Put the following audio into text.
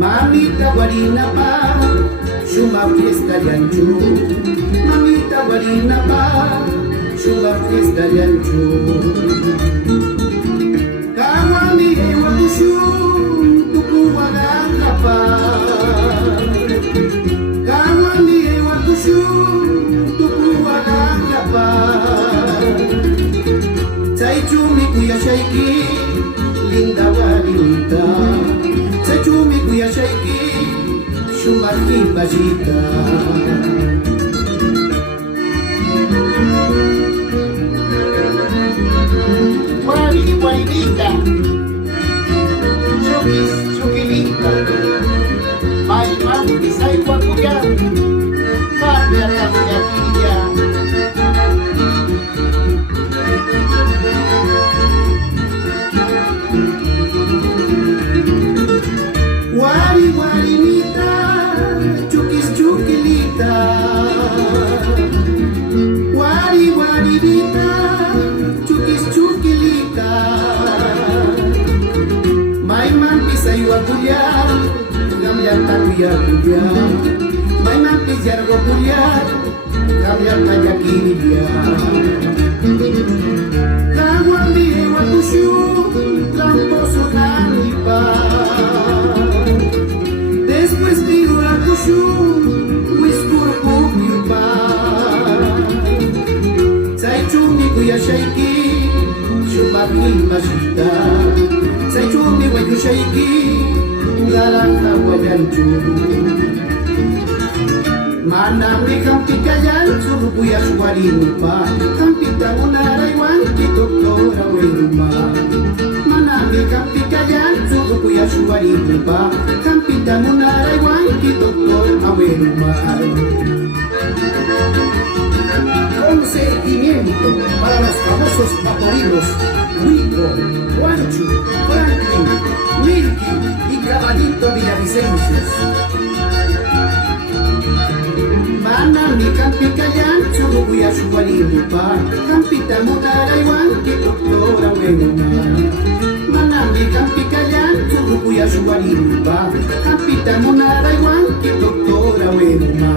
Mamita warina pa, shuma fiesta yanchu. Mamita warina pa, shuma fiesta yanchu. Kawami ewa kushu, tuku walang kapa. Kawami ewa kushu, tuku walang kapa. Chaichumi kuya shaiki, linda walinita. Chumi kuya shaiki, shumaki bajita. Warinita, chukilita, may bisay kuya, kapya kapya. Warinita, chukilita. Warinita, chukilita. May mampisay wa kuya, kamyan takuya kuya. May mampisay wa kuya, kamyan tajakiriya. Kawami wa kusyu, tramposo nanipa. Después digo a kushu, whisper kuya pa. Chumi kuya shaiki, shumaki bajita. Chumi kuya shaiki, garanta wajanchu. Manami kampi kayan, suru kuya shwarinupa. Kampita munaray wanki doktora wenuma. Manami kampi kayan, suru kuya shwarinupa. Kampita munaray wanki doktora wenuma. Consentimiento para los famosos paporinos Wico, Juancho, Franklin, Milky y Caballito Villavicencio. Manami kampi kayan, suru kuya shwarinupa. Kampita munaray wanki doktora wenuma. Manami kampi kayan, suru kuya shwarinupa. Kampita munaray wanki doktora wenuma.